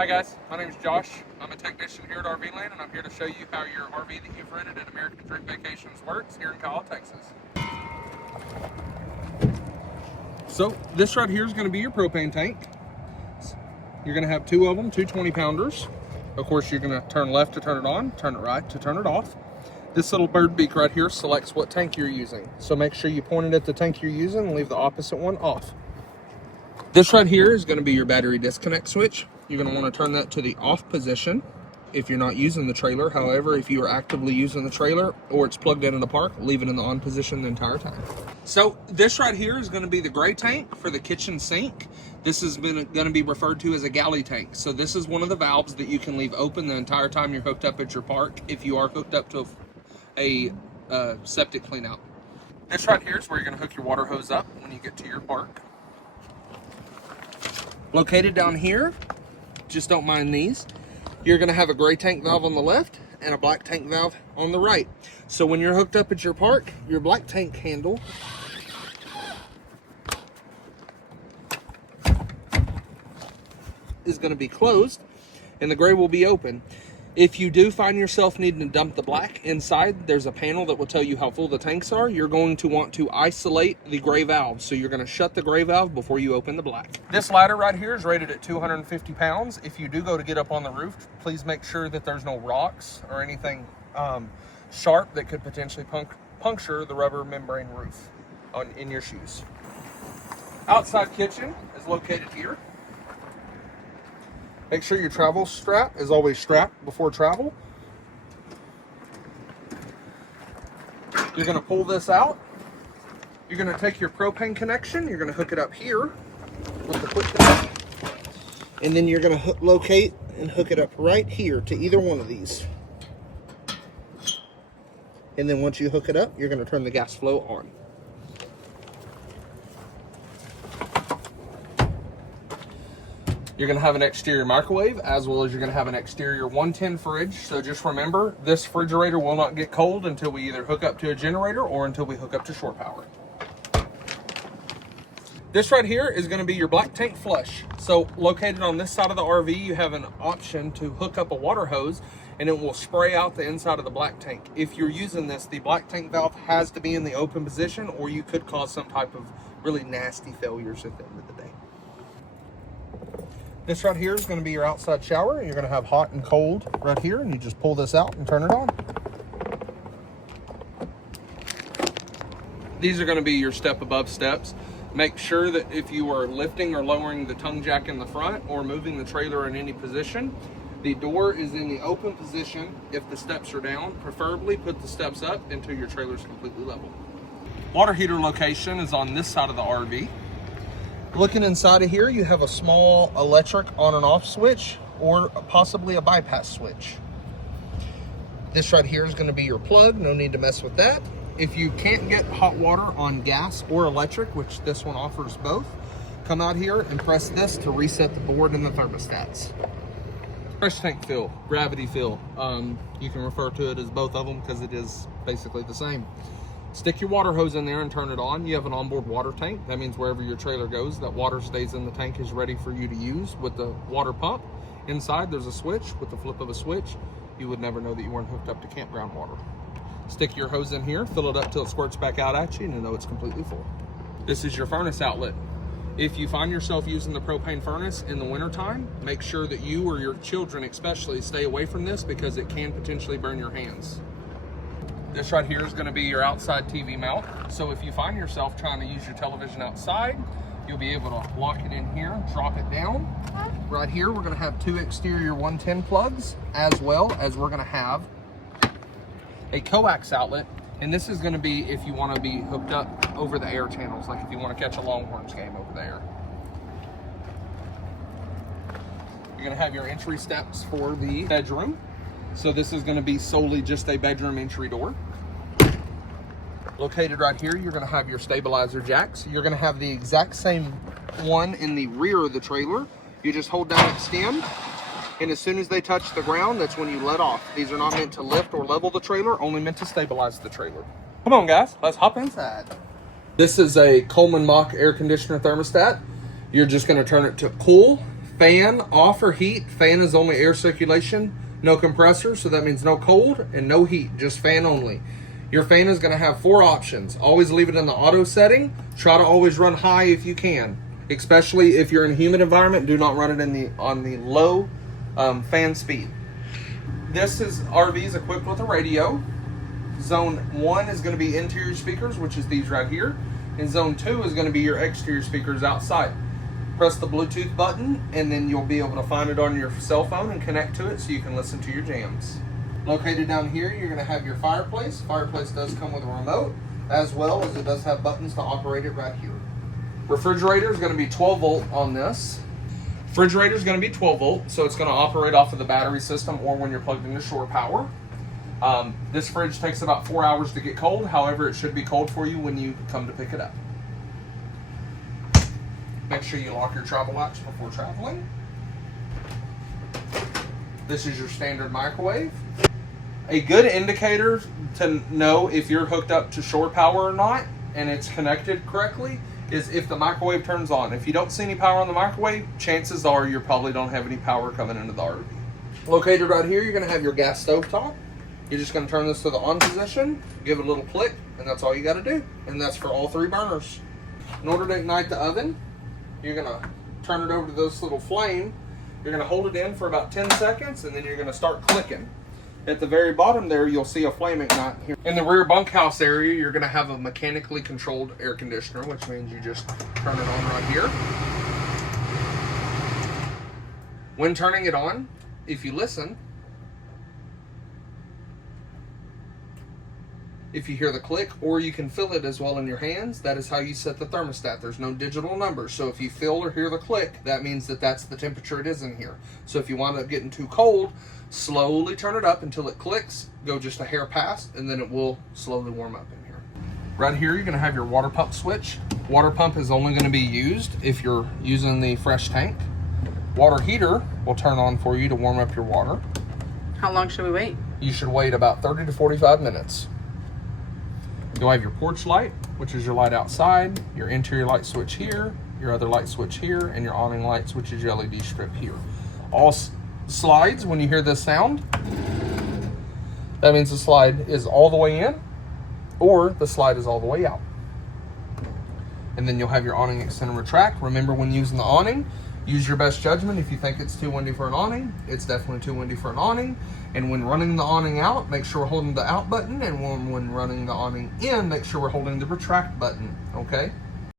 Hi guys, my name is Josh. I'm a technician here at RV Land, and I'm here to show you how your RV that you've rented at American Dream Vacations works here in Kyle, Texas. So this right here is going to be your propane tank. You're going to have two of them, two 20-pounders. Of course, you're going to turn left to turn it on, turn it right to turn it off. This little bird beak right here selects what tank you're using. So make sure you point it at the tank you're using and leave the opposite one off. This right here is going to be your battery disconnect switch. You're going to want to turn that to the off position if you're not using the trailer. However, if you are actively using the trailer or it's plugged in the park, leave it in the on position the entire time. So this right here is going to be the gray tank for the kitchen sink. This is going to be referred to as a galley tank. So this is one of the valves that you can leave open the entire time you're hooked up at your park if you are hooked up to a septic clean out. This right here is where you're going to hook your water hose up when you get to your park. Located down here, just don't mind these, you're going to have a gray tank valve on the left and a black tank valve on the right. So when you're hooked up at your park, your black tank handle is going to be closed and the gray will be open. If you do find yourself needing to dump the black inside, there's a panel that will tell you how full the tanks are. You're going to want to isolate the gray valve. So you're going to shut the gray valve before you open the black. This ladder right here is rated at 250 pounds. If you do go to get up on the roof, please make sure that there's no rocks or anything sharp that could potentially puncture the rubber membrane roof in your shoes. Outside kitchen is located here. Make sure your travel strap is always strapped before travel. You're going to pull this out. You're going to take your propane connection. You're going to hook it up here with the quick down. And then you're going to locate and hook it up right here to either one of these. And then once you hook it up, you're going to turn the gas flow on. You're going to have an exterior microwave, as well as you're going to have an exterior 110 fridge. So just remember, this refrigerator will not get cold until we either hook up to a generator or until we hook up to shore power. This right here is going to be your black tank flush. So located on this side of the RV, you have an option to hook up a water hose and it will spray out the inside of the black tank. If you're using this, the black tank valve has to be in the open position or you could cause some type of really nasty failures at the end of the day. This right here is going to be your outside shower. You're going to have hot and cold right here, and you just pull this out and turn it on. These are going to be your step above steps. Make sure that if you are lifting or lowering the tongue jack in the front or moving the trailer in any position, the door is in the open position if the steps are down. Preferably put the steps up until your trailer is completely level. Water heater location is on this side of the RV. Looking inside of here, you have a small electric on and off switch or possibly a bypass switch. This right here is going to be your plug. No need to mess with that. If you can't get hot water on gas or electric, which this one offers both, come out here and press this to reset the board and the thermostats. Fresh tank fill, gravity fill. You can refer to it as both of them because it is basically the same. Stick your water hose in there and turn it on. You have an onboard water tank. That means wherever your trailer goes, that water stays in the tank is ready for you to use with the water pump. Inside, there's a switch. With the flip of a switch, you would never know that you weren't hooked up to campground water. Stick your hose in here, fill it up till it squirts back out at you, and you know it's completely full. This is your furnace outlet. If you find yourself using the propane furnace in the wintertime, make sure that you or your children especially stay away from this because it can potentially burn your hands. This right here is going to be your outside TV mount. So if you find yourself trying to use your television outside, you'll be able to lock it in here, drop it down. Right here, we're going to have two exterior 110 plugs, as well as we're going to have a coax outlet. And this is going to be if you want to be hooked up over the air channels, like if you want to catch a Longhorns game over there. You're going to have your entry steps for the bedroom. So this is going to be solely just a bedroom entry door. Located right here, you're going to have your stabilizer jacks. You're going to have the exact same one in the rear of the trailer. You just hold down its stem, and as soon as they touch the ground, that's when you let off. These are not meant to lift or level the trailer, only meant to stabilize the trailer. Come on, guys, let's hop inside. This is a Coleman Mach air conditioner thermostat. You're just going to turn it to cool, Fan off or heat. Fan is only air circulation, no compressor, so that means no cold and no heat, just fan only. Your fan is going to have 4 options. Always leave it in the auto setting. Try to always run high if you can, especially if you're in a humid environment. Do not run it on the low fan speed. This RV is equipped with a radio. Zone 1 is going to be interior speakers, which is these right here. And zone 2 is going to be your exterior speakers outside. Press the Bluetooth button and then you'll be able to find it on your cell phone and connect to it so you can listen to your jams. Located down here, you're going to have your fireplace. Fireplace does come with a remote, as well as it does have buttons to operate it right here. Refrigerator is going to be 12 volt on this. Refrigerator is going to be 12 volt, so it's going to operate off of the battery system or when you're plugged into shore power. This fridge takes about 4 hours to get cold. However, it should be cold for you when you come to pick it up. Make sure you lock your travel latch before traveling. This is your standard microwave. A good indicator to know if you're hooked up to shore power or not and it's connected correctly is if the microwave turns on. If you don't see any power on the microwave, chances are you probably don't have any power coming into the RV. Located right here, you're going to have your gas stove top. You're just going to turn this to the on position, give it a little click, and that's all you got to do. And that's for all 3 burners. In order to ignite the oven, you're going to turn it over to this little flame. You're going to hold it in for about 10 seconds, and then you're going to start clicking. At the very bottom there, you'll see a flame ignite here. In the rear bunkhouse area, you're going to have a mechanically controlled air conditioner, which means you just turn it on right here. When turning it on, if you listen, if you hear the click, or you can feel it as well in your hands, that is how you set the thermostat. There's no digital numbers. So if you feel or hear the click, that means that that's the temperature it is in here. So if you wind up getting too cold, slowly turn it up until it clicks, go just a hair past, and then it will slowly warm up in here. Right here, you're gonna have your water pump switch. Water pump is only gonna be used if you're using the fresh tank. Water heater will turn on for you to warm up your water. How long should we wait? You should wait about 30 to 45 minutes. You'll have your porch light, which is your light outside, your interior light switch here, your other light switch here, and your awning lights, which is your LED strip here. All slides, when you hear this sound, that means the slide is all the way in, or the slide is all the way out. And then you'll have your awning extend and retract. Remember, when using the awning, use your best judgment. If you think it's too windy for an awning, it's definitely too windy for an awning. And when running the awning out, make sure we're holding the out button. And when running the awning in, make sure we're holding the retract button, okay?